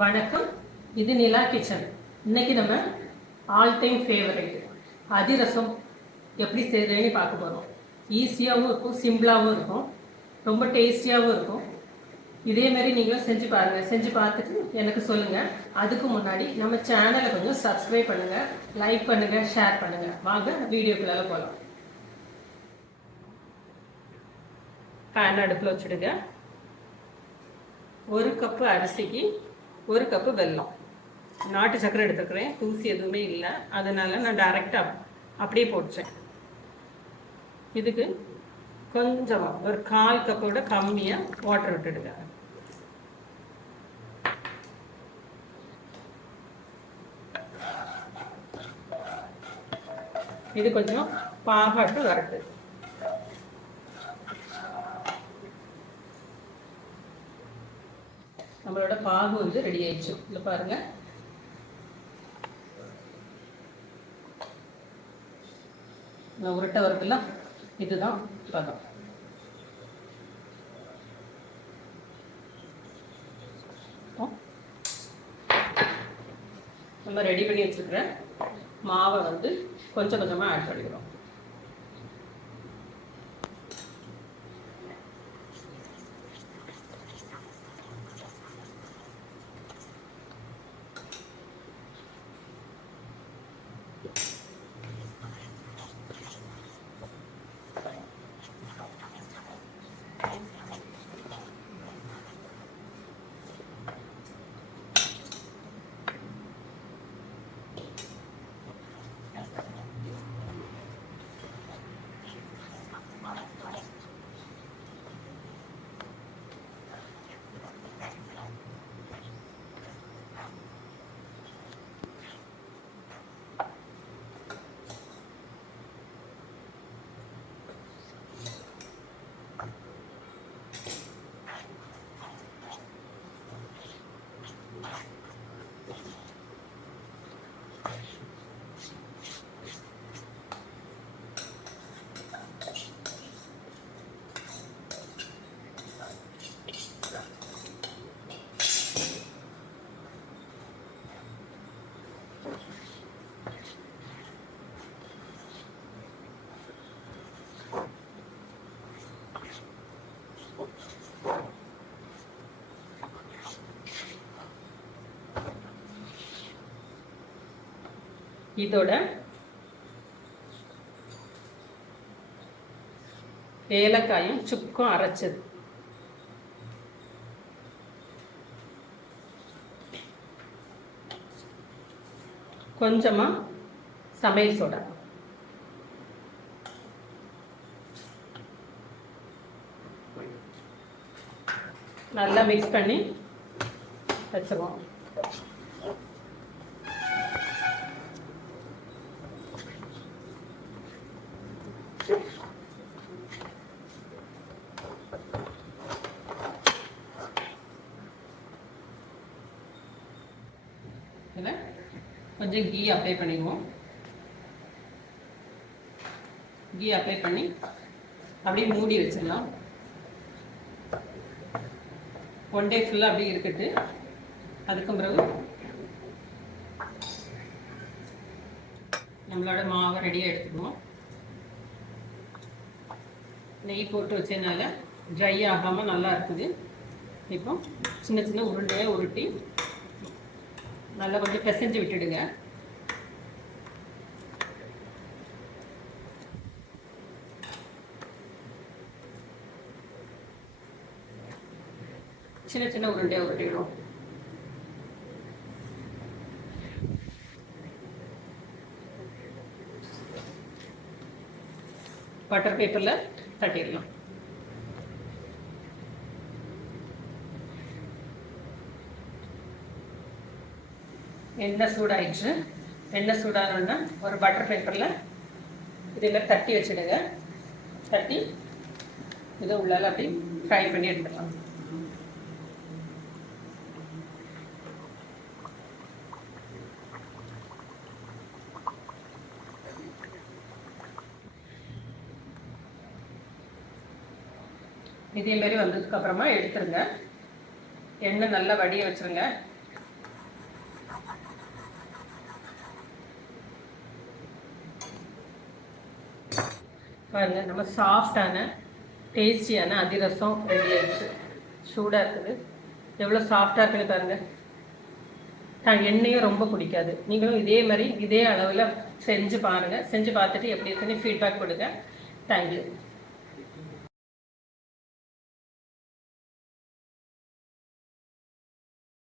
வணக்கம். இது நிலா கிச்சன். இன்னைக்கு நம்ம ஆல் டைம் ஃபேவரட் அதிரசம் எப்படி செய்யறதுன்னு பார்க்க போகிறோம். ஈஸியாகவும் இருக்கும், சிம்பிளாகவும் இருக்கும், ரொம்ப டேஸ்டியாகவும் இருக்கும். இதே மாதிரி நீங்களும் செஞ்சு பாருங்கள். செஞ்சு பார்த்துட்டு எனக்கு சொல்லுங்கள். அதுக்கு முன்னாடி நம்ம சேனலை கொஞ்சம் சப்ஸ்கிரைப் பண்ணுங்கள், லைக் பண்ணுங்கள், ஷேர் பண்ணுங்கள். வாங்க வீடியோக்குள்ளால போகலாம். பேன் அடுப்பில் வச்சுடுங்க. 1 கப்பு அரிசிக்கு 1 கப்பு வெல்லம். நாட்டு சர்க்கரை எடுத்துக்கிறேன், தூசி எதுவுமே இல்லை, அதனால நான் டைரெக்டாக அப்படியே போட்டுச்சேன். இதுக்கு கொஞ்சமாக ஒரு 1/4 கப்போட கம்மியாக வாட்டர் விட்டுடுங்க. இது கொஞ்சம் பாகாட்டு வரட்டு. நம்மளோட பாகு வந்து ரெடி ஆயிடுச்சு. இல்லை பாருங்க, உருட்டை வருதுல்ல, இதுதான் பதம். நம்ம ரெடி பண்ணி வச்சுருக்கிற மாவை வந்து கொஞ்சம் கொஞ்சமாக ஆட் பண்ணிக்கிறோம். இதோட ஏலக்காயும் சுக்கும் அரைச்சது, கொஞ்சமா சமையல் சோடா, நல்லா மிக்ஸ் பண்ணி வச்சுருவோம். கொஞ்சம் கீ அப்ளை பண்ணிடுவோம். கீ அப்ளை பண்ணி அப்படியே மூடி வச்சிடலாம். 1 டே ஃபுல்லாக அப்படியே இருக்கட்டு. அதுக்கு பிறகு நம்மளோட மாவை ரெடியாக எடுத்துக்குவோம். நெய் போட்டு வச்சதுனால ட்ரை ஆகாமல் நல்லா இருக்குது. இப்போ சின்ன சின்ன உருண்டையாக உருட்டி நல்லா கொஞ்சம் பிசைஞ்சு விட்டுடுங்க. சின்ன சின்ன உருண்டையாக உருட்டிடுவோம். பட்டர் பேப்பரில் தட்டிடலாம். எண்ணெய் சூடாயிடுச்சு. எண்ணெய் சூடானோன்னா ஒரு பட்டர் பேப்பரில் இதில் தட்டி வச்சுடுங்க. தட்டி இதை உள்ளால அப்படி ஃப்ரை பண்ணி எடுத்துக்கலாம். இதே மாதிரி வந்ததுக்கு அப்புறமா எடுத்துருங்க. எண்ணெய் நல்லா வடிய வச்சுருங்க. பாருங்கள், நம்ம சாஃப்டான டேஸ்டியான அதிரசம் ரெடி ஆயிடுச்சு. சூடாக இருக்குது, எவ்வளோ சாஃப்டாக இருக்குன்னு பாருங்கள். எண்ணெயும் ரொம்ப பிடிக்காது. நீங்களும் இதே மாதிரி இதே அளவில் செஞ்சு பாருங்கள். செஞ்சு பார்த்துட்டு எப்படி இருக்குன்னு ஃபீட்பேக் கொடுங்க. தேங்க்யூ.